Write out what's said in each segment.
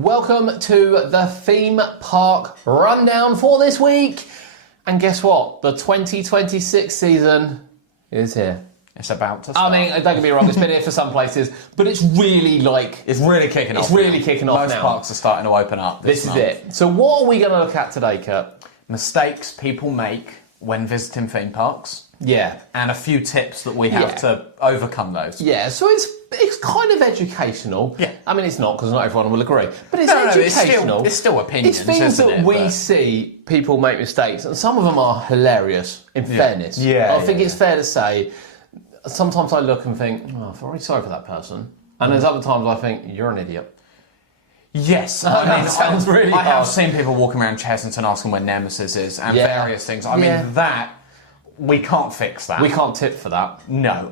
Welcome to the theme park rundown for this week. And guess what? The 2026 season is here. It's about to start. I mean, don't get me wrong, it's been here for some places, but it's really It's really kicking off. It's really kicking off Most now. parks are starting to open up this This month. is it. So what are we going to look at today, Kurt? Mistakes people make when visiting theme parks, Yeah. and a few tips that we have Yeah. to overcome those. Yeah, so it's kind of educational. Yeah. I mean, it's not, because not everyone will agree. But it's No, educational. it's still opinions, It's things isn't that it? we But- see people make mistakes, and some of them are hilarious, in fairness. Yeah, I think yeah, it's fair to say, sometimes I look and think, oh, I'm very sorry for that person. And there's other times I think, you're an idiot. Yes, That sounds really I have hard. seen people walking around Chessington asking where Nemesis is and Yeah. various things. I Yeah. mean, that we can't fix that. We can't tip for that. No,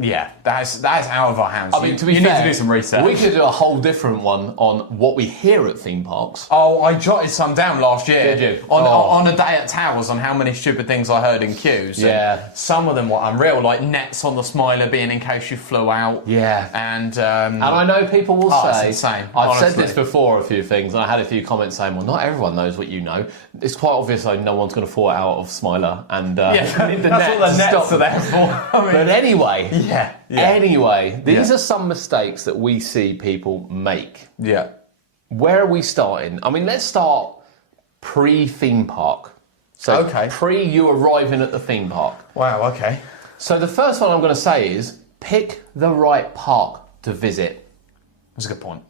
yeah, that is out of our hands. I mean, to be you fair, need to do some research. we could do a whole different one on what we hear at theme parks. Oh, I jotted some down last year. Did you? On a day at Towers on how many stupid things I heard in queues. Yeah. And some of them were unreal, like nets on the Smiler being in case you flew out. Yeah. And I know people will it's say, insane, I've said honestly. this before a few things, and I had a few comments saying, well, not everyone knows what you know. It's quite obvious though, no one's going to fall out of Smiler and yeah, need the that's net what the to nets stop are there for. I mean, But anyway, yeah. anyway, these Yeah. are some mistakes that we see people make. Yeah. Where are we starting? I mean, let's start pre-theme park. So Okay. pre you arriving at the theme park. Wow. Okay. So the first one I'm going to say is pick the right park to visit. That's a good point.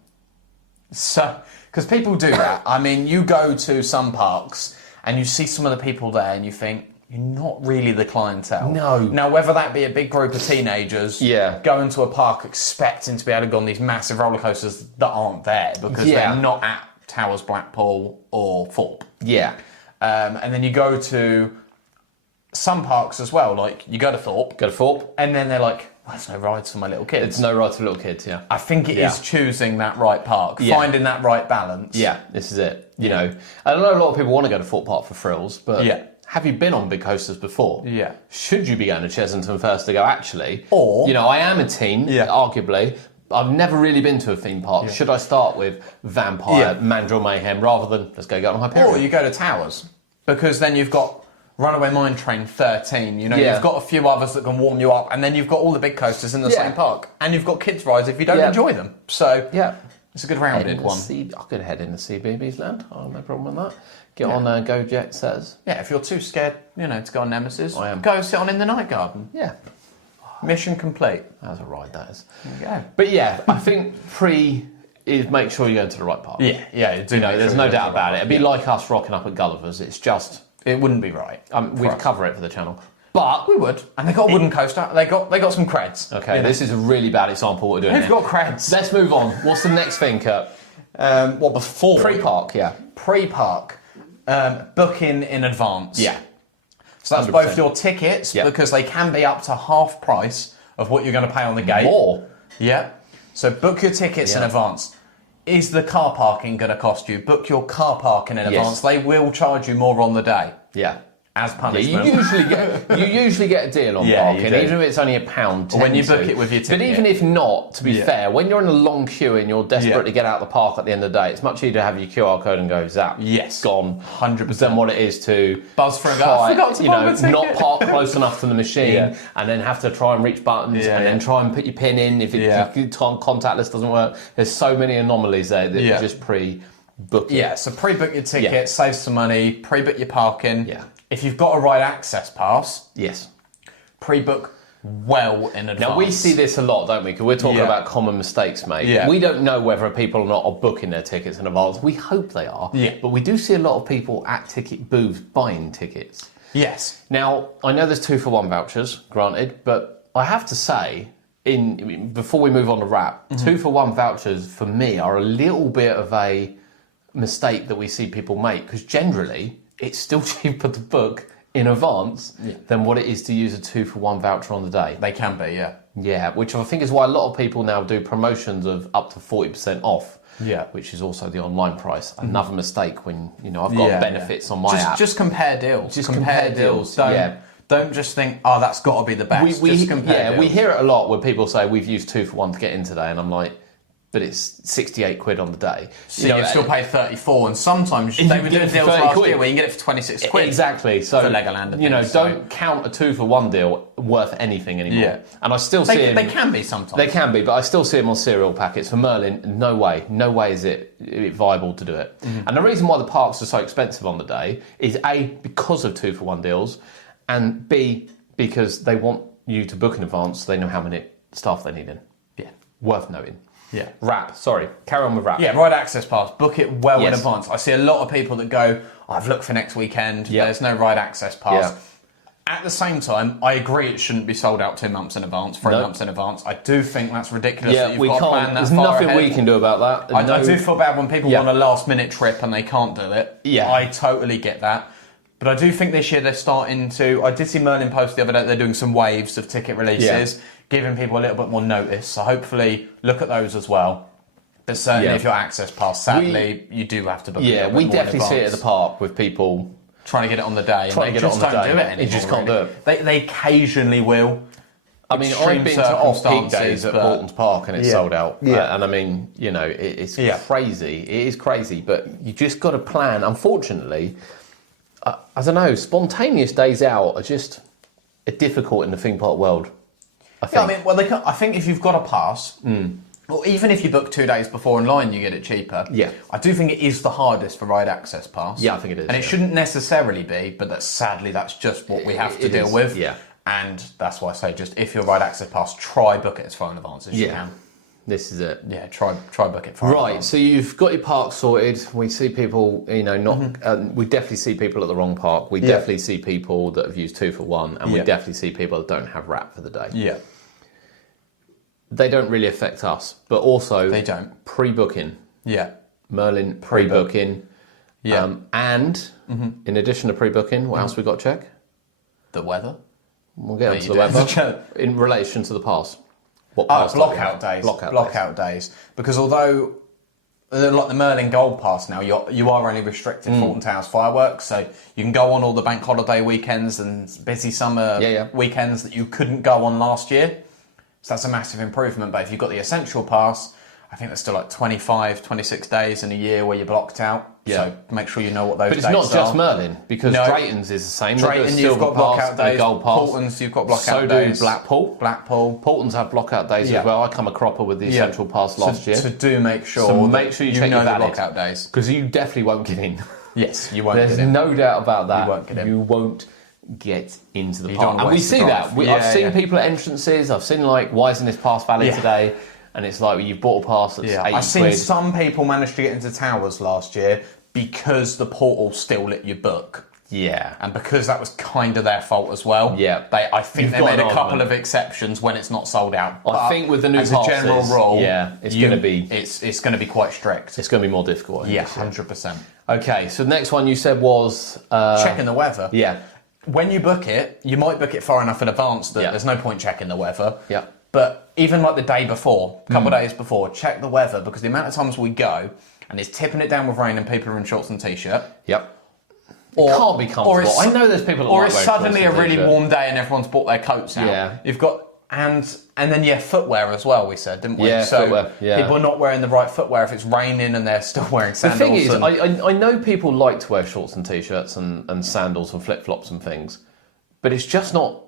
So, because people do that. I mean, you go to some parks and you see some of the people there and you think, you're not really the clientele. No. Now, whether that be a big group of teenagers Yeah. going to a park expecting to be able to go on these massive roller coasters that aren't there because Yeah. they're not at Towers, Blackpool or Thorpe. Yeah. And then you go to some parks as well, like you go to Thorpe Go to Thorpe. and then they're like, well, there's no rides for my little kids. It's no right for little kids, yeah. I think it Yeah. is choosing that right park, Yeah. finding that right balance. Yeah, this is it. You know, I know a lot of people want to go to Thorpe Park for thrills, but Yeah. have you been on big coasters before? Yeah. Should you be going to Chessington first to go, actually? Or- you know, I am a teen, Yeah. arguably. I've never really been to a theme park. Should I start with Vampire, Yeah. Mandrill Mayhem, rather than let's go get on Hyperion? Or you go to Towers, because then you've got Runaway Mine Train 13, you know, Yeah. you've got a few others that can warm you up, and then you've got all the big coasters in the Yeah. same park. And you've got kids' rides if you don't Yeah. enjoy them. So, Yeah. it's a good Head rounded into one. I could head into CBeebies Land. I have no problem with that. Get on Go Jet Says. Yeah, if you're too scared, you know, to go on Nemesis, I am. go sit on In the Night Garden. Yeah, Mission complete. that's a ride, that is. There you go. But yeah, I think pre is make sure you're going to the right park. Yeah, yeah. You know, there's no doubt about it. It'd be like us rocking up at Gulliver's. It's just, It wouldn't be right. we'd us. cover it for the channel. But, We would. And they got a wooden coaster. They got some creds. okay, you know. this is a really bad example what we're doing They've here. got creds. Let's move on. What's the next thing, Kurt? Well, before Pre-park, yeah. pre-park, booking in advance. Yeah. So that's 100%. both your tickets, Yeah. because they can be up to half price of what you're going to pay on the gate. More. Yeah. So book your tickets in Yeah. advance. Is the car parking going to cost you? Book your car parking in Yes. advance. They will charge you more on the day Yeah. as Yeah, punishment. you usually get a deal on Yeah, you parking, do. even if it's only £1. When you 10 book to. it with your But ticket. even if not, to be Yeah. fair, when you're in a long queue and you're desperate Yeah. to get out of the park at the end of the day, it's much easier to have your QR code and go zap. Yes. Gone. 100%. Than what it is to Buzz for a go, I forgot to you buy know, my ticket. not park close enough to the machine Yeah. and then have to try and reach buttons Yeah, and then yeah. try and put your pin in if Yeah. contactless doesn't work. There's so many anomalies there that Yeah. just pre-book it. Yeah, so pre-book your ticket, Yeah. save some money, pre-book your parking. Yeah. If you've got a ride access pass, Yes. pre-book well in advance. Now, we see this a lot, don't we? Because we're talking Yeah. about common mistakes made. Yeah. We don't know whether people or not are booking their tickets in advance. We hope they are. Yeah. But we do see a lot of people at ticket booths buying tickets. Yes. Now, I know there's 2-for-1 vouchers, granted, but I have to say, before we move on to wrap, 2-for-1 vouchers for me are a little bit of a mistake that we see people make, because generally it's still cheaper to book in advance than what it is to use a 2-for-1 voucher on the day. They can be, yeah. Yeah, which I think is why a lot of people now do promotions of up to 40% off. Yeah. Which is also the online price. Another mistake when, you know, I've got benefits on my app. Just compare deals. Just compare deals, Don't, yeah. don't just think, oh, that's got to be the best. Just compare deals. we hear it a lot where people say we've used 2-for-1 to get in today, and I'm like, but it's 68 quid on the day. So you still pay 34, and sometimes they were doing deals last year where you can get it for 26 quid. Exactly. So for Legoland and things, don't count a 2-for-1 deal worth anything anymore. Yeah. And I still see they can be sometimes. They can be, but I still see them on cereal packets. For Merlin, no way is it viable to do it. And the reason why the parks are so expensive on the day is A, because of 2-for-1 deals, and B, because they want you to book in advance so they know how many staff they need in. Yeah. Worth noting. Yeah. Wrap, sorry. Carry on with wrap. Yeah, Ride Access Pass. Book it well in Yes. advance. I see a lot of people that go, I've looked for next weekend, Yep. there's no Ride Access Pass. Yeah. At the same time, I agree it shouldn't be sold out 2 months in advance, 3 months in advance. I do think that's ridiculous that you've we got to plan can't. that There's far nothing ahead. we can do about that. I do feel bad when people Yeah. want a last minute trip and they can't do it. Yeah. I totally get that. But I do think this year they're starting to... I did see Merlin post the other day, they're doing some waves of ticket releases, giving people a little bit more notice. So hopefully look at those as well. But certainly if you're Access Pass, sadly, you do have to book it. Yeah, a we bit more in definitely see it at advance. the park with people Trying to get it on the day, and Trying they to get it just on the don't day. do it anymore. You just can't do it. They occasionally will. I mean, Extreme I've been to off-peak circumstances, days at but- Portland's Park and it's Yeah. sold out. Yeah. And I mean, it's Yeah. crazy. It is crazy, but you just got to plan. Unfortunately, I don't know, spontaneous days out are just difficult in the theme park world. I think. Yeah, I mean, well, I think if you've got a pass, or even if you book 2 days before online, you get it cheaper. Yeah. I do think it is the hardest for Ride Access Pass. Yeah, I think it is, And it yeah. shouldn't necessarily be, but sadly that's just what we have to It deal is, with. yeah. And that's why I say, just if you're Ride Access Pass, try book it as far in advance as you can. This is it. Yeah, try book it far in Right, advance. so you've got your park sorted. We see people, not. We definitely see people at the wrong park. We definitely see people that have used 2-for-1, and we Yeah. definitely see people that don't have wrap for the day. Yeah. They don't really affect us, but also They don't. pre-booking. Yeah. Merlin pre-booking. Yeah. And in addition to pre-booking, what else we got to check? The weather. We'll get onto you the do. weather in relation to the pass. What Oh, pass do we blockout have? days. Blockout days. days. Because although, like the Merlin Gold Pass now, you are only restricted Fulton Towers fireworks, so you can go on all the bank holiday weekends and busy summer weekends that you couldn't go on last year. So that's a massive improvement. But if you've got the Essential Pass, I think there's still like 25, 26 days in a year where you're blocked out. Yeah. So make sure you know what those But dates it's not just are. Merlin, because No. Drayton's is the same. They've got a Drayton, you've silver got blockout pass and a days. gold pass. Portland's, you've got blockout So days. do Blackpool. Blackpool. Portland's have blockout days Yeah. as well. I come a cropper with the Essential Pass last year. So do make sure. So that make sure you check know your the valid. blockout days. Because you definitely won't get in. Yes, you won't There's get in. no doubt about that. You won't get in. You won't get into the You park. don't And we waste the see drive. that. Yeah, I've seen yeah. people at entrances. I've seen why isn't this pass valid Yeah. today? And it's like, well, you've bought a pass that's 80 I've seen quid. some people manage to get into towers last year because the portal still let you book. Yeah. And because that was kind of their fault as well. Yeah. I think You've they got made an a couple argument. of exceptions when it's not sold out. I But think with the new as a general passes, rule, yeah, it's gonna be- it's going to be quite strict. It's going to be more difficult. I think, Yeah, this year. 100%. Okay, so the next one you said was... Checking the weather. Yeah. When you book it, you might book it far enough in advance that Yeah. there's no point checking the weather. Yeah. But even like the day before, a couple of days before, check the weather, because the amount of times we go and it's tipping it down with rain and people are in shorts and t-shirt. Yep. Or, It can't be comfortable. I know there's people that Or like it's wearing suddenly a shorts and really t-shirt. warm day and everyone's bought their coats out. Yeah. You've got and then footwear as well, we said, didn't we? Yeah, so footwear, yeah. people are not wearing the right footwear if it's raining and they're still wearing The sandals. thing is, and- I know people like to wear shorts and t-shirts and sandals and flip-flops and things, but it's just not...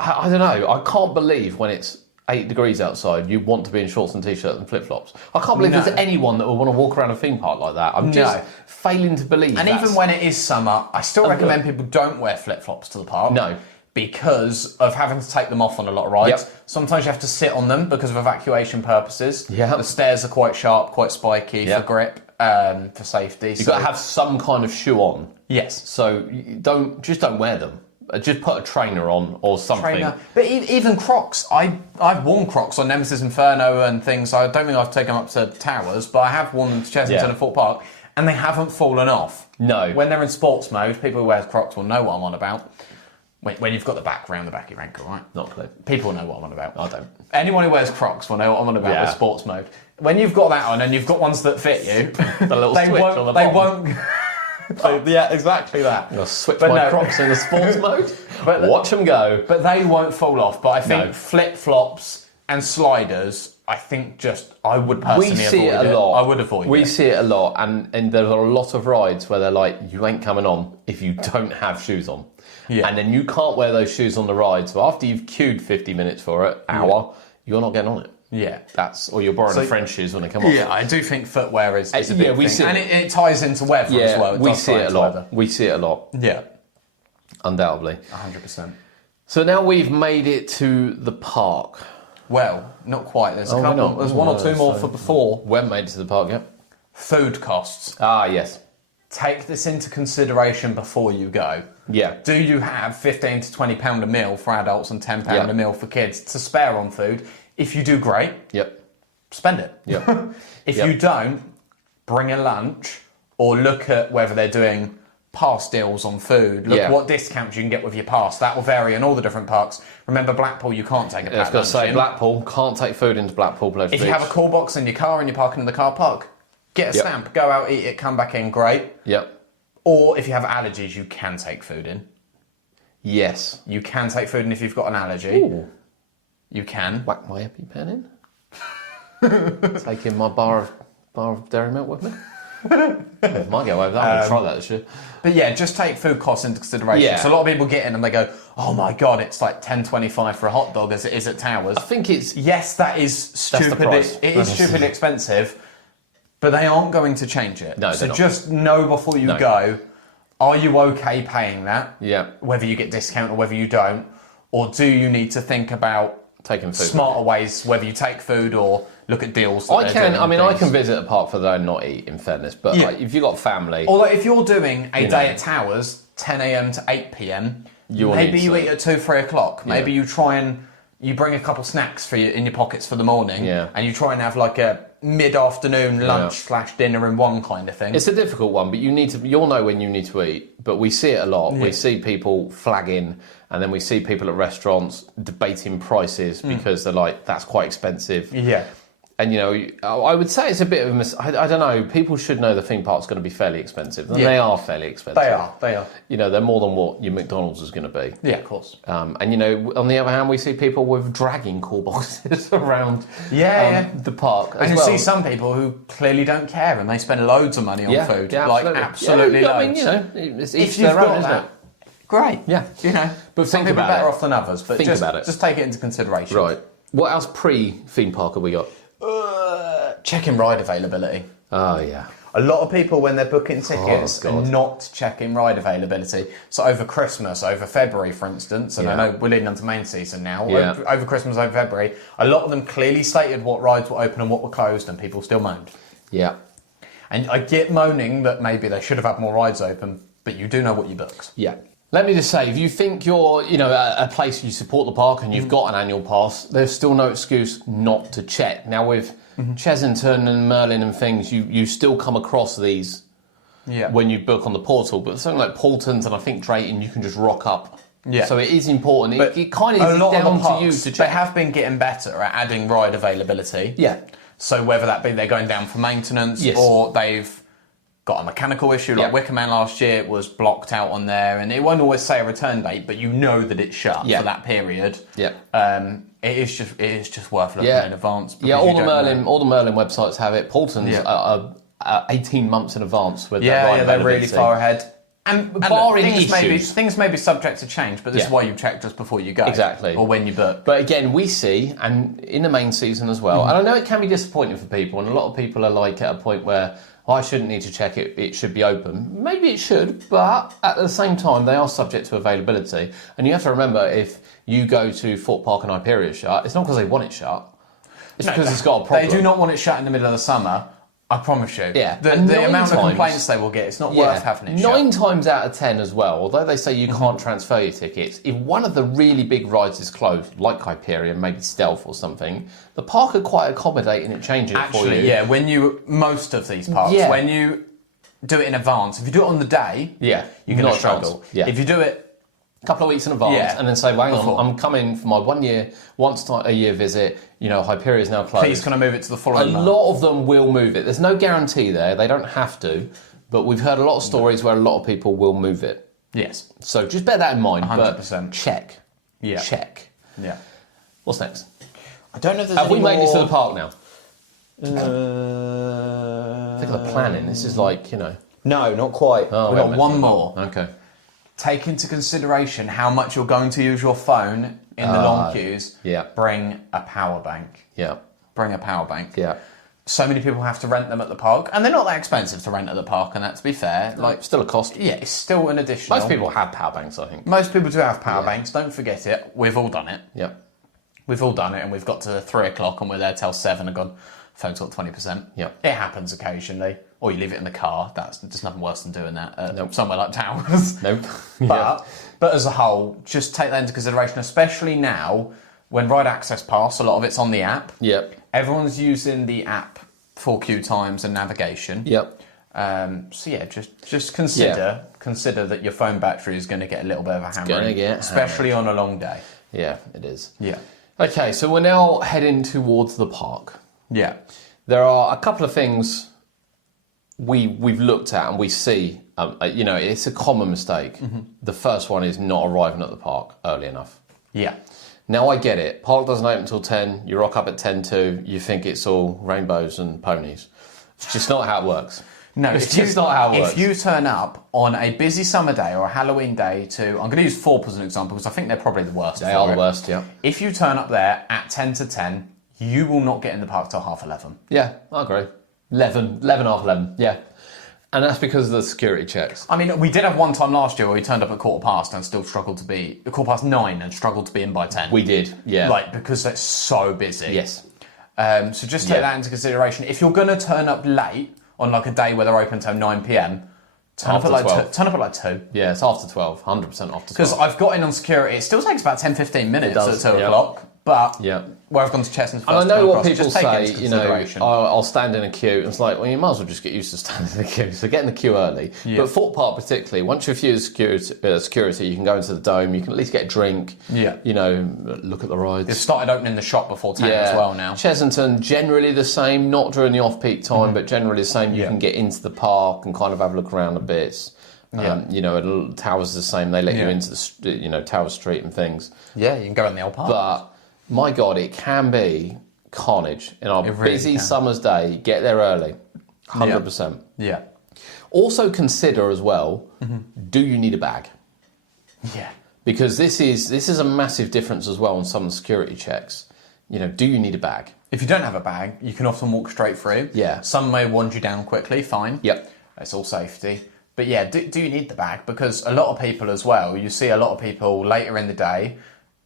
I don't know. I can't believe when it's 8 degrees outside, you want to be in shorts and t-shirts and flip-flops. I can't believe No. there's anyone that would want to walk around a theme park like that. I'm just No. failing to believe And that's- even when it is summer, I still recommend people don't wear flip-flops to the park. No. Because of having to take them off on a lot of rides. Yep. Sometimes you have to sit on them because of evacuation purposes. Yep. The stairs are quite sharp, quite spiky Yep. for grip, for safety. You've got to have some kind of shoe on. Yes. So you don't wear them. Just put a trainer on or something. Trainer. But even Crocs, I've worn Crocs on Nemesis Inferno and things. I don't think I've taken them up to towers, but I have worn them to Chessington Yeah. and Fort Park, and they haven't fallen off. No. When they're in sports mode, people who wear Crocs will know what I'm on about. When you've got the back round the back of your ankle, right? Not clear. People know what I'm on about. I don't. Anyone who wears Crocs will know what I'm on about Yeah. with sports mode. When you've got that on and you've got ones that fit you, The little they switch won't. on the They bottom. won't. Yeah, exactly that. I'll switch But my no. Crocs in the sports mode. But- Watch them go. But they won't fall off. But I think No. flip flops and sliders I think I would personally We see avoid it a lot. I would avoid it. We see it a lot, and there's a lot of rides where they're like, you ain't coming on if you don't have shoes on. Yeah. And then you can't wear those shoes on the ride. So after you've queued 50 minutes for it, hour, you're not getting on it. Yeah. Or you're borrowing a friend's shoes when they come off. Yeah, I do think footwear is a big thing. We see and it ties into weather as well. We see it a lot. We see it a lot. Yeah. Undoubtedly. 100%. So now we've made it to the park. Well, not quite. There's a we're couple. not. There's one or two more for before. We haven't made it to the park yet. Food costs. Ah, yes. Take this into consideration before you go. Yeah. Do you have £15 to £20 a meal for adults and £10 Yeah. a meal for kids to spare on food? If you do, great. Yep. Spend it. Yep. If Yep. you don't, bring a lunch or look at whether they're doing pass deals on food. Look what discounts you can get with your pass. That will vary in all the different parks. Remember, Blackpool, you can't take a I was packed going lunch to say, in. Blackpool, can't take food into Blackpool Pleasure If Beach. you have a call box in your car and you're parking in the car park, get a Yep. stamp, go out, eat it, come back in, great. Yep. Or if you have allergies, you can take food in. Yes. You can take food in if you've got an allergy. Ooh. You can. Whack my EpiPen in. Taking my bar of dairy milk with me. Might go over that. I'm going to try that this year. But yeah, just take food costs into consideration. Yeah. So a lot of people get in and they go, oh my God, it's like $10.25 for a hot dog as it is at Towers. I think it's... Yes, that is stupid. price. It is stupidly expensive, but they aren't going to change it. No, so they're not. just know before you go, are you okay paying that? Yeah. Whether you get discount or whether you don't, or do you need to think about Taking food. smarter ways, whether you take food or look at deals? I can visit a park for that and not eat, in fairness. But like, if you've got family... Although if you're doing a day at Towers, 10 a.m. to 8 p.m, maybe you eat at 2, 3 o'clock. Maybe you try and you bring a couple snacks in your pockets for the morning, and you try and have like a mid-afternoon lunch / dinner in one kind of thing. It's a difficult one, but you'll know when you need to eat. But we see it a lot. We see people flagging, and then we see people at restaurants debating prices because they're like, that's quite expensive. Yeah. And, you know, I would say it's a bit of a I don't know. People should know the theme park's going to be fairly expensive. And they are fairly expensive. They are. You know, they're more than what your McDonald's is going to be. Yeah, of course. And, you know, on the other hand, we see people with dragging call boxes around the park as and you well. see some people who clearly don't care and they spend loads of money on food. Yeah, like, absolutely loads. I mean, you know, it's if each you've their own, got isn't that, it? great. Yeah. You know, But some think people are about better it. off than others. But Think about it. Just take it into consideration. Right. What else pre-theme park have we got? Checking ride availability. Oh, yeah. A lot of people, when they're booking tickets, God. are not checking ride availability. So over Christmas, over February, for instance, and I know we're leading on to main season now, Yeah. over Christmas, over February, a lot of them clearly stated what rides were open and what were closed, and people still moaned. Yeah. And I get moaning that maybe they should have had more rides open, but you do know what you booked. Yeah. Let me just say, if you think you're, you know, a place you support the park and you've got an annual pass, there's still no excuse not to check. Now with Chesington and Merlin and things, you still come across these when you book on the portal. But something like Paulton's and I think Drayton, you can just rock up. Yeah. So it is important. It kind of is down to you to check. They have been getting better at adding ride availability. Yeah. So whether that be they're going down for maintenance or they've got a mechanical issue, like Wickerman last year was blocked out on there, and it won't always say a return date, but you know that it's shut for that period. Yeah. It is just worth looking in advance. Yeah, all the Merlin websites have it. Paulton's are 18 months in advance with their ride they're really far ahead. And barring things may be subject to change, but this is why you check just before you go. Exactly. Or when you book. But again, we see, and in the main season as well, and I know it can be disappointing for people, and a lot of people are like at a point where, I shouldn't need to check it, it should be open. Maybe it should, but at the same time, they are subject to availability. And you have to remember, if you go to Fort Park and Hyperia shut, it's not because they want it shut, it's because it's got a problem. They do not want it shut in the middle of the summer. I promise you. Yeah. The amount of complaints they will get, it's not worth having it shut. 9 times out of 10 as well, although they say you can't transfer your tickets, if one of the really big rides is closed, like Hyperion, maybe Stealth or something, the park are quite accommodating at changing it for you. Actually, most of these parks, when you do it in advance, if you do it on the day, you're going to struggle. Yeah. If you do it a couple of weeks in advance and then say, hang on, I'm coming for my once a year visit, you know, Hyperia is now closed. Please can I move it to the following month? A lot of them will move it. There's no guarantee there. They don't have to. But we've heard a lot of stories where a lot of people will move it. Yes. So just bear that in mind. 100%. But check. Yeah. Check. Yeah. What's next? I don't know if there's Have any we made it to more- the park now? Think of the planning. This is like, No, not quite. Oh, We've wait a got minute. one more. Okay. Take into consideration how much you're going to use your phone in the long queues. yeah. Bring a power bank. Yeah. Bring a power bank. Yeah. So many people have to rent them at the park, and they're not that expensive to rent at the park. And that, to be fair, like Still a cost. yeah, it's still an additional. Most people have power banks, I think. Most people do have power banks. Don't forget it. We've all done it. Yeah. We've all done it, and we've got to 3 o'clock, and we're there till 7 and gone. Phone's got 20%. Yeah. It happens occasionally, or you leave it in the car. That's just nothing worse than doing that at Nope. somewhere like Towers. Nope. But as a whole, just take that into consideration, especially now when Ride Access Pass, a lot of it's on the app. Yep. Everyone's using the app for queue times and navigation. Yep. So yeah, just consider that your phone battery is going to get a little bit of a hammering, gonna get especially on a long day. Yeah, it is. Yeah. Okay, so we're now heading towards the park. Yeah. There are a couple of things we've looked at and we see. It's a common mistake. Mm-hmm. The first one is not arriving at the park early enough. Yeah. Now I get it. Park doesn't open until 10. You rock up at 10:02. You think it's all rainbows and ponies. It's just not how it works. No, it's just not how it works. If you turn up on a busy summer day or a Halloween day I'm going to use Thorpe as an example because I think they're probably the worst. They are the worst, yeah. If you turn up there at 10 to 10, you will not get in the park till 11:30. Yeah, I agree. 11, half 11, yeah. And that's because of the security checks. I mean, we did have one time last year where we turned up at 9:15 and still struggled to be and struggled to be in by 10. We did, yeah. Because it's so busy. Yes. So just take that into consideration. If you're going to turn up late on like a day where they're open until 9 p.m, turn up at like 2. Yeah, it's after 12, 100% after 12. Because I've got in on security, it still takes about 10-15 minutes does, at 2 yeah. o'clock. But Yeah. where I've gone to Cheshunt first, And I know what across, people just take it say, into consideration. I'll stand in a queue. It's like, well, you might as well just get used to standing in a queue. So get in the queue early. Yeah. But Thorpe Park particularly, once you're through security, you can go into the dome, you can at least get a drink, Yeah. look at the rides. They've started opening the shop before 10 as well now. Cheshunt, generally the same, not during the off-peak time, but generally the same. You can get into the park and kind of have a look around a bit. Towers the same. They let you into the, Tower Street and things. Yeah, you can go in the old park. But my God, it can be carnage in our really busy can. summer's day. Get there early, 100%. Yeah. Also consider as well, do you need a bag? Yeah. Because this is a massive difference as well on some of the security checks. Do you need a bag? If you don't have a bag, you can often walk straight through. Yeah. Some may wand you down quickly, fine. Yep. It's all safety. But yeah, do you need the bag? Because a lot of people as well, you see a lot of people later in the day,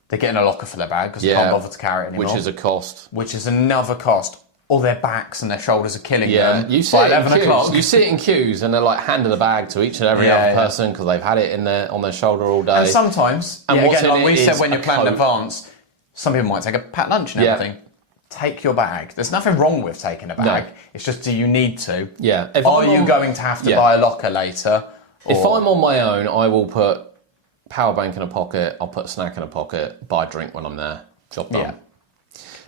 they're getting a locker for their bag because they can't bother to carry it anymore. Which is a cost. Which is another cost. Or their backs and their shoulders are killing them You see by it in 11 queues. o'clock. You see it in queues, and they're like handing the bag to each and every other person because they've had it on their shoulder all day. And sometimes, And what's again, in like we it said is when a you're planning in coat. advance, some people might take a packed lunch and Yeah. everything. Take your bag. There's nothing wrong with taking a bag. It's just, do you need to? Yeah. If Are I'm you on- going to have to Yeah. buy a locker later? If I'm on my own, I will put power bank in a pocket. I'll put a snack in a pocket. Buy a drink when I'm there. Job done. Yeah.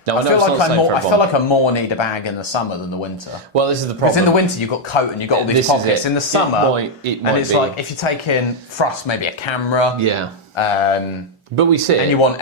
Now I know feel it's like not the same for I feel everyone. like I more need a bag in the summer than the winter. Well, this is the Because problem. in the winter you've got coat and you've got all these This is pockets. it. In the It summer, might and it's be. like if you take in for us maybe a camera, Yeah. um, But we see and it. you want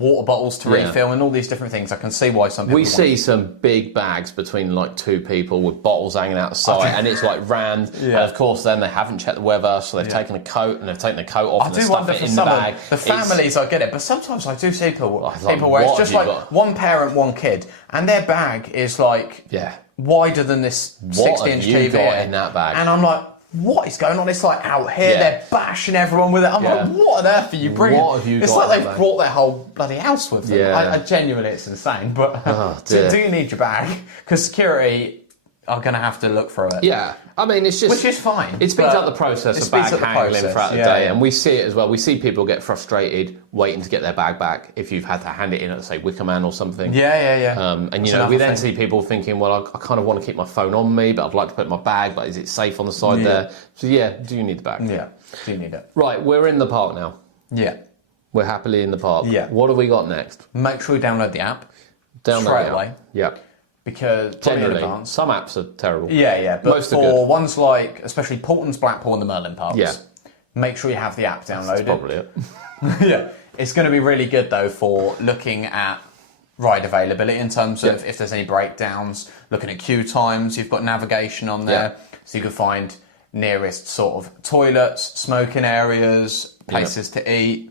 water bottles to Yeah. refill and all these different things. I can see why some people We want see some big bags between like two people with bottles hanging out the side, and it's like rammed. And of course, then they haven't checked the weather, so they've taken a coat and they've taken the coat off I and do they stuff wonder it for in the some bag. of the families, I get it, but sometimes I do see people like, where it's what just have you like got? one parent, one kid, and their bag is like Yeah. wider than this What 60-inch have you TV. got in that bag? And I'm like, what is going on? It's like out here, Yeah. they're bashing everyone with it. I'm Yeah. like, what on earth are you bringing? What have you it's got like in they've that bag? brought their whole bloody house with them. Yeah. I genuinely, it's insane. But dear. do you need your bag? Because security are going to have to look through it. Yeah. I mean, it's just... Which is fine. It speeds but up the process it of speeds bag up the handling process, throughout the yeah, day, yeah. and we see it as well. We see people get frustrated waiting to get their bag back if you've had to hand it in at, say, Wickerman or something. Yeah. And That's we another then thing. see people thinking, well, I kind of want to keep my phone on me, but I'd like to put it in my bag, but is it safe on the side there? So do you need the bag? Yeah. Do you need it? Right, we're in the park now. Yeah. We're happily in the park. Yeah. What have we got next? Make sure you download the app Download straight the app. away Yeah. because probably in Generally, advance. some apps are terrible. Yeah. But Most are for good. ones like, especially Portland's, Blackpool, and the Merlin parks, Yeah. make sure you have the app downloaded. Probably it. Yeah. It's going to be really good though for looking at ride availability in terms of if there's any breakdowns, looking at queue times. You've got navigation on there, so you can find nearest sort of toilets, smoking areas, places to eat.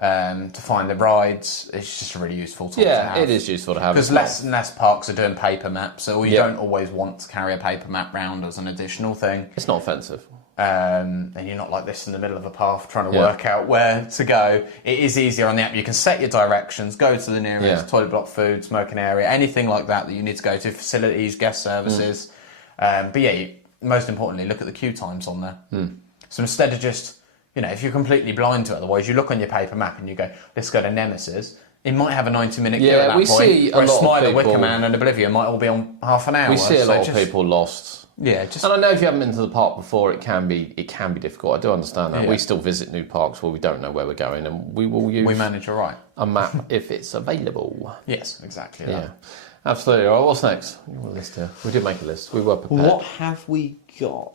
To find the rides. It's just a really useful tool to have. Yeah, it is useful to have. Because less and less parks are doing paper maps, so you don't always want to carry a paper map round as an additional thing. It's not offensive. And you're not like this in the middle of a path trying to work out where to go. It is easier on the app. You can set your directions, go to the nearest toilet block, food, smoking area, anything like that you need to go to, facilities, guest services. But yeah, most importantly, look at the queue times on there. So instead of just, if you're completely blind to it, otherwise you look on your paper map and you go, let's go to Nemesis. It might have a 90-minute queue at that point. See a lot Smile of at Wicker Man and Oblivion might all be on half an hour. We see a lot of people lost. Yeah, and I know if you haven't been to the park before, it can be difficult. I do understand that. We still visit new parks where we don't know where we're going, and we will use manage all right. a map if it's available. Yes, exactly. Yeah, absolutely. All right, what's next? A list here. We did make a list. We were prepared. What have we got?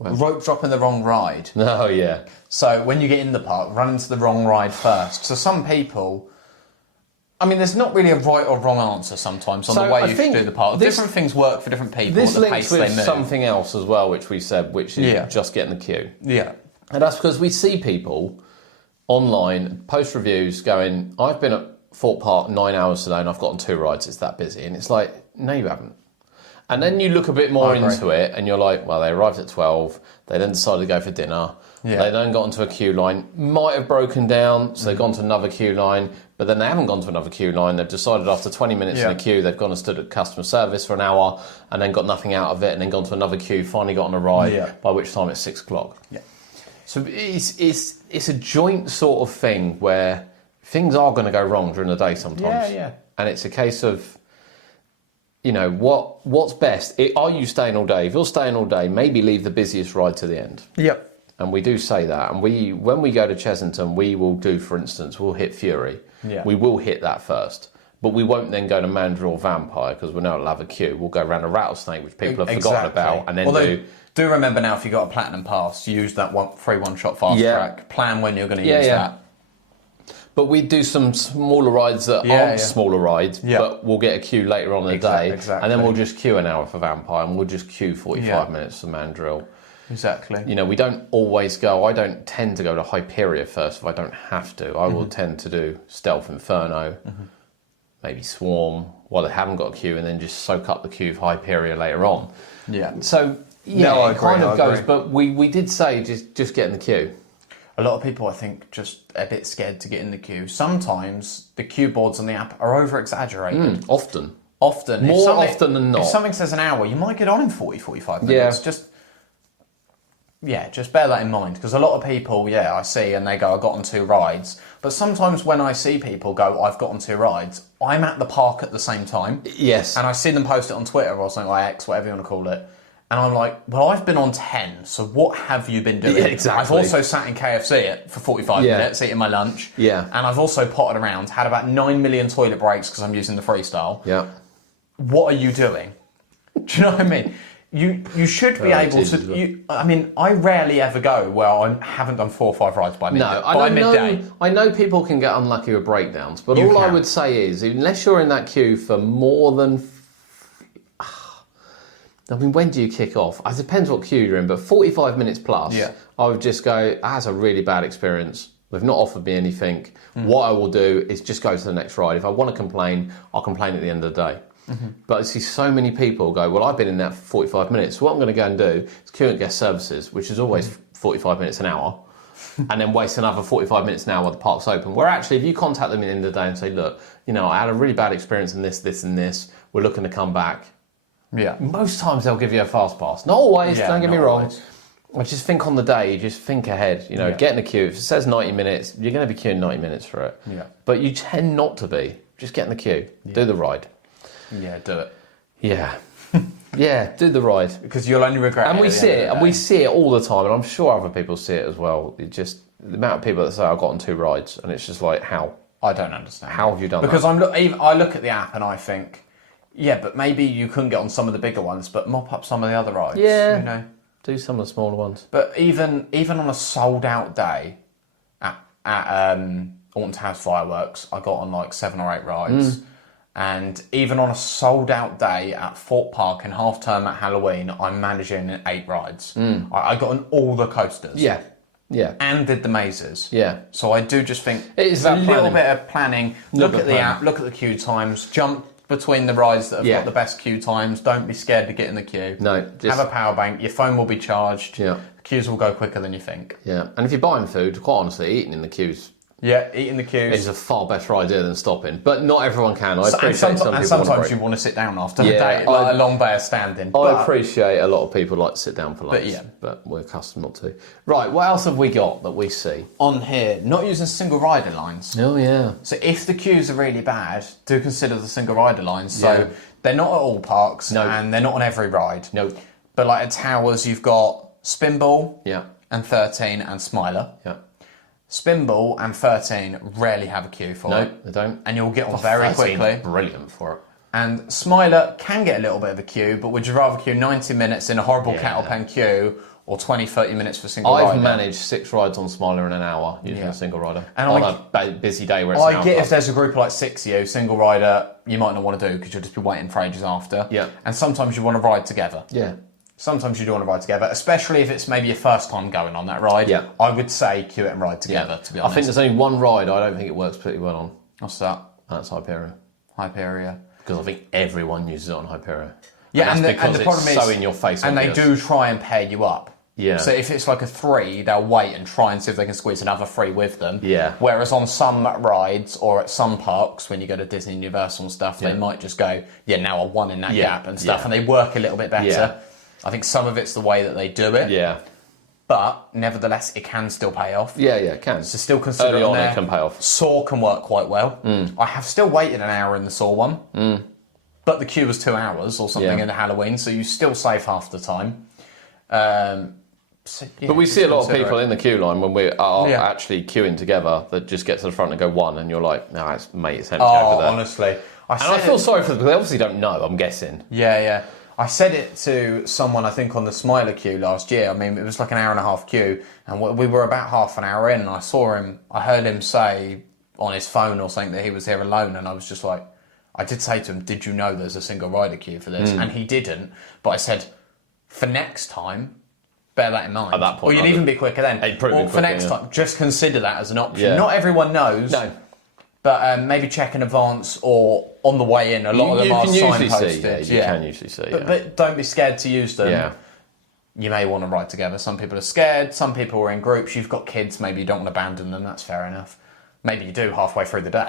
Rope drop in the wrong ride. Oh yeah. So when you get in the park, run into the wrong ride first. So some people. I mean, there's not really a right or wrong answer sometimes on the way you should do the park. Different things work for different people. This at the links pace with they move. something else as well, which we said, which is just getting the queue. Yeah. And that's because we see people online post reviews going, I've been at Thorpe Park 9 hours today and I've gotten 2 rides, it's that busy. And it's like, no, you haven't. And then you look a bit more into it and you're like, well, they arrived at 12, they then decided to go for dinner, they then got onto a queue line, might have broken down, so they've gone to another queue line, but then they haven't gone to another queue line, they've decided after 20 minutes in the queue, they've gone and stood at customer service for an hour and then got nothing out of it and then gone to another queue, finally got on a ride, by which time it's 6 o'clock. Yeah. So it's a joint sort of thing where things are going to go wrong during the day sometimes. Yeah. And it's a case of, what's best? Are you staying all day? If you're staying all day, maybe leave the busiest ride to the end. Yep. And we do say that. And when we go to Chessington, we will do, for instance, we'll hit Fury. Yeah. We will hit that first. But we won't then go to Mandrill or Vampire because we know it'll have a queue. We'll go around a Rattlesnake, which people have forgotten about. And then do remember now, if you've got a Platinum Pass, use that free one-shot fast track. Plan when you're going to use that. But we do some smaller rides that aren't smaller rides, but we'll get a queue later on in the day. And then we'll just queue an hour for Vampire and we'll just queue 45 minutes for Mandrill. Exactly. We don't always go, I don't tend to go to Hyperia first if I don't have to. I will tend to do Stealth Inferno, maybe Swarm, while they haven't got a queue, and then just soak up the queue of Hyperia later on. Yeah. So, it kind of goes, but we did say just get in the queue. A lot of people, I think, just a bit scared to get in the queue. Sometimes the queue boards on the app are over-exaggerated. Often. More often than not. If something says an hour, you might get on in 45 minutes. Just bear that in mind. Because a lot of people, I see, and they go, I got on 2 rides. But sometimes when I see people go, I've got on 2 rides, I'm at the park at the same time. Yes. And I see them post it on Twitter or something like X, whatever you want to call it. And I'm like, well, I've been on 10, so what have you been doing? Yeah, exactly. I've also sat in KFC for 45 minutes, eating my lunch. Yeah. And I've also potted around, had about 9 million toilet breaks because I'm using the freestyle. Yeah. What are you doing? Do you know what I mean? You should be able to... I rarely ever go where I haven't done 4 or 5 rides by midday. I know people can get unlucky with breakdowns, but I would say is, unless you're in that queue for more than... when do you kick off? It depends what queue you're in, but 45 minutes plus, I would just go, that's a really bad experience. They've not offered me anything. What I will do is just go to the next ride. If I want to complain, I'll complain at the end of the day. But I see so many people go, well, I've been in that for 45 minutes. So what I'm going to go and do is queue at guest services, which is always 45 minutes an hour, and then waste another 45 minutes an hour while the park's open. Where actually, if you contact them at the end of the day and say, look, I had a really bad experience in this, this, and this. We're looking to come back. Yeah. Most times they'll give you a fast pass. Not always, don't get me wrong. Always. I just think on the day, just think ahead. Get in the queue. If it says 90 minutes, you're going to be queuing 90 minutes for it. Yeah. But you tend not to be. Just get in the queue. Yeah. Do the ride. Yeah, do it. Yeah. Do the ride. Because you'll only regret it. And we see it, and we see it all the time, and I'm sure other people see it as well. It just, the amount of people that say, I've gotten 2 rides, and it's just like, how? I don't understand. How have you done because that? I look at the app and I think, but maybe you couldn't get on some of the bigger ones, but mop up some of the other rides. Yeah. Do some of the smaller ones. But even on a sold out day, at Alton Towers Fireworks, I got on like 7 or 8 rides. And even on a sold out day at Fort Park in half term at Halloween, I'm managing 8 rides. I got on all the coasters. Yeah. Yeah. And did the mazes. Yeah. So I do just think it is a that little planning. bit of planning. Look at the app, look at the queue times, jump between the rides that have got the best queue times. Don't be scared to get in the queue. No. Have a power bank. Your phone will be charged. Yeah. The queues will go quicker than you think. Yeah. And if you're buying food, quite honestly, eating in the queues Yeah, eating the queues. is a far better idea than stopping. But not everyone can. I appreciate and some people sometimes you want to sit down after the day, like a long day of standing. I appreciate a lot of people like to sit down for lunch, but we're accustomed not to. Right, what else have we got that we see? On here, not using single rider lines. Oh, yeah. So if the queues are really bad, do consider the single rider lines. So they're not at all parks, and they're not on every ride. No. But like at Towers, you've got Spinball, Yeah. and 13, and Smiler. Yeah. Spinball and 13 rarely have a queue for No, it. they don't. And you'll get on very 13's quickly. Brilliant for it. And Smiler can get a little bit of a queue, but would you rather queue 90 minutes in a horrible cattle pen queue or 20, 30 minutes for single rider? I've managed 6 rides on Smiler in an hour using a single rider. And on a busy day where it's I get if there's a group of like 6 of you, single rider, you might not want to do because you'll just be waiting for ages after. Yeah. And sometimes you want to ride together. Yeah. Sometimes you do want to ride together, especially if it's maybe your first time going on that ride. Yeah. I would say queue it and ride together, to be honest. I think there's only one ride I don't think it works particularly well on. What's that? That's Hyperion. Hyperia. Because I think everyone uses it on Hyperion. Yeah, and and that's the because problem it's is, so in your face. and obvious. they do try and pair you up. Yeah. So if it's like a 3, they'll wait and try and see if they can squeeze another 3 with them. Yeah. Whereas on some rides or at some parks, when you go to Disney and Universal and stuff, they might just go, now a 1 in that gap and stuff, and they work a little bit better. Yeah. I think some of it's the way that they do it. Yeah. But nevertheless, it can still pay off. Yeah, it can. So still consider Early it on, there. it can pay off. Saw can work quite well. I have still waited an hour in the Saw one. But the queue was 2 hours or something in the Halloween, so you still save half the time. But we see a lot of people in the queue line when we are actually queuing together that just get to the front and go 1, and you're like, no, it's empty over there. Honestly. I feel sorry for them because they obviously don't know, I'm guessing. Yeah. I said it to someone, I think, on the Smiler queue last year. I mean, it was like an hour and a half queue, and we were about half an hour in, and I heard him say on his phone or something that he was here alone, and I was just like, I did say to him, did you know there's a single rider queue for this? And he didn't, but I said, for next time, bear that in mind. At that point, or you'd even be quicker then. Or for next time, just consider that as an option. Yeah. Not everyone knows. No. But maybe check in advance or on the way in. A lot of them are signposted. You can usually see. But don't be scared to use them. Yeah. You may want to ride together. Some people are scared. Some people are in groups. You've got kids. Maybe you don't want to abandon them. That's fair enough. Maybe you do halfway through the day.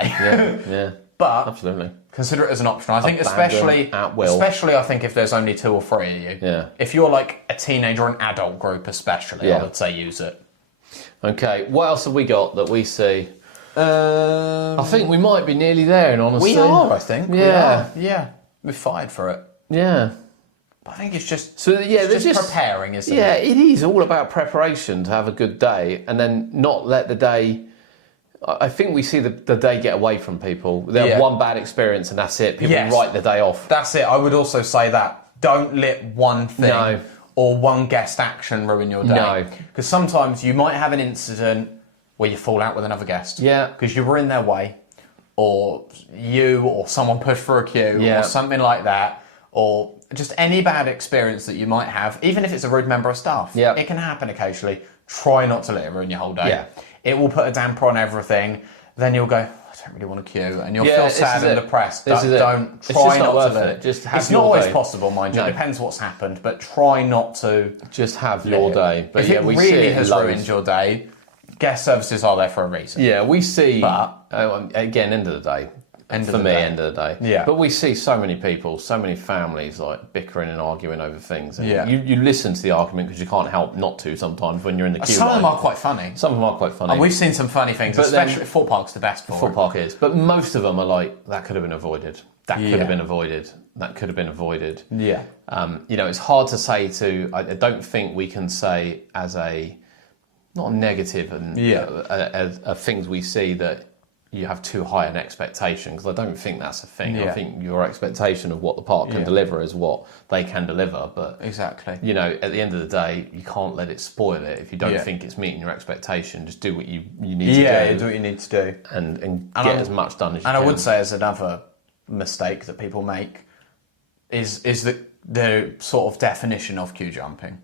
Yeah. But Absolutely. consider it as an option. I think Abandon at will. especially I think if there's only 2 or 3 of you. Yeah. If you're like a teenager or an adult group especially, I would say use it. Okay, what else have we got that we see? I think we might be nearly there, in honesty. We are, I think. Yeah. Yeah. We're fired for it. Yeah. But I think it's just they're just preparing, isn't it? Yeah, it is all about preparation to have a good day, and then not let the day. I think we see the day get away from people. They have one bad experience, and that's it. People write the day off. That's it. I would also say that. Don't let one thing or one guest action ruin your day. No. Because sometimes you might have an incident where you fall out with another guest. Yeah. Because you were in their way, or you or someone pushed for a queue, or something like that, or just any bad experience that you might have, even if it's a rude member of staff. Yeah. It can happen occasionally. Try not to let it ruin your whole day. Yeah. It will put a damper on everything. Then you'll go, I don't really want to queue, and you'll feel sad and depressed. Don't try not to let it. Just have it's your not always day. possible, mind you. No. It depends what's happened, but try not to Just have your day. But if yeah, it we see really it has loads. ruined your day, guest services are there for a reason. Yeah, we see. But- again, end of the day. End of for the me, day. end of the day. Yeah. But we see so many people, so many families like bickering and arguing over things. And Yeah. you listen to the argument because you can't help not to sometimes when you're in the queue. Some of them line. are quite funny. Some of them are quite funny. And we've seen some funny things, But then- especially Fort Park's the best for Fort it. Park is. But most of them are like, that could have been avoided. That could Yeah. have been avoided. That could have been avoided. Yeah. It's hard to say I don't think we can say as a, not a negative and Yeah. things we see that, you have too high an expectation, because I don't think that's a thing. Yeah. I think your expectation of what the park can deliver is what they can deliver. But exactly, you know, at the end of the day, you can't let it spoil it. If you don't Yeah. think it's meeting your expectation, just do what you need to yeah, do. do what you need to do. And get as much done as you And can. I would say, as another mistake that people make is the sort of definition of queue jumping.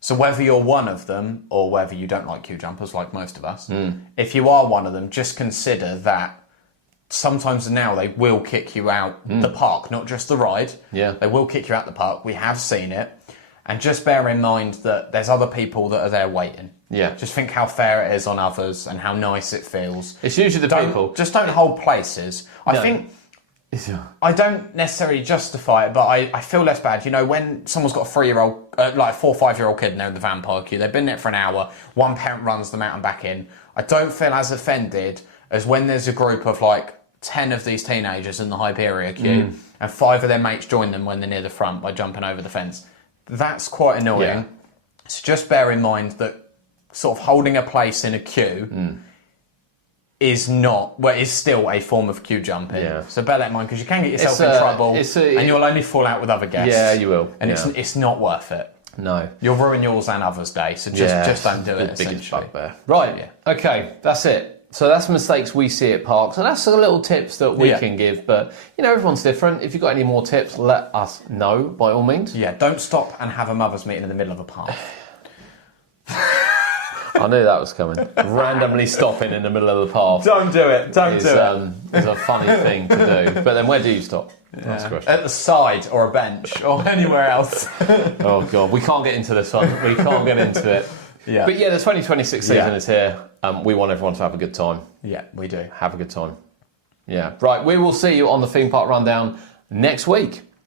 So whether you're one of them or whether you don't like queue jumpers, like most of us, if you are one of them, just consider that sometimes now they will kick you out the park, not just the ride. Yeah. They will kick you out the park. We have seen it. And just bear in mind that there's other people that are there waiting. Yeah. Just think how fair it is on others and how nice it feels. It's usually the people. Just don't hold places. I think I don't necessarily justify it, but I feel less bad. You know, when someone's got a 3-year-old, like a 4 or 5-year-old kid and they're in the vampire queue, they've been there for an hour, one parent runs them out and back in. I don't feel as offended as when there's a group of like 10 of these teenagers in the Hyperia queue and 5 of their mates join them when they're near the front by jumping over the fence. That's quite annoying. Yeah. So just bear in mind that sort of holding a place in a queue is still a form of queue jumping. Yeah. So bear that in mind, because you can get yourself in trouble and you'll only fall out with other guests. Yeah, you will. And it's not worth it. No. You'll ruin yours and others' day, so just don't do it. Biggest Essentially. bugbear. Right. Yeah. Okay. That's it. So that's mistakes we see at parks, and that's the little tips that we can give. But you know, everyone's different. If you've got any more tips, let us know by all means. Yeah. Don't stop and have a mothers' meeting in the middle of a park. I knew that was coming. Randomly stopping in the middle of the path. Don't do it. Is a funny thing to do. But then where do you stop? That's the question. At the side or a bench or anywhere else. Oh God, we can't get into this one. We can't get into it. Yeah. But yeah, the 2026 season is here. We want everyone to have a good time. Yeah, we do. Have a good time. Yeah. Right. We will see you on the theme park rundown next week.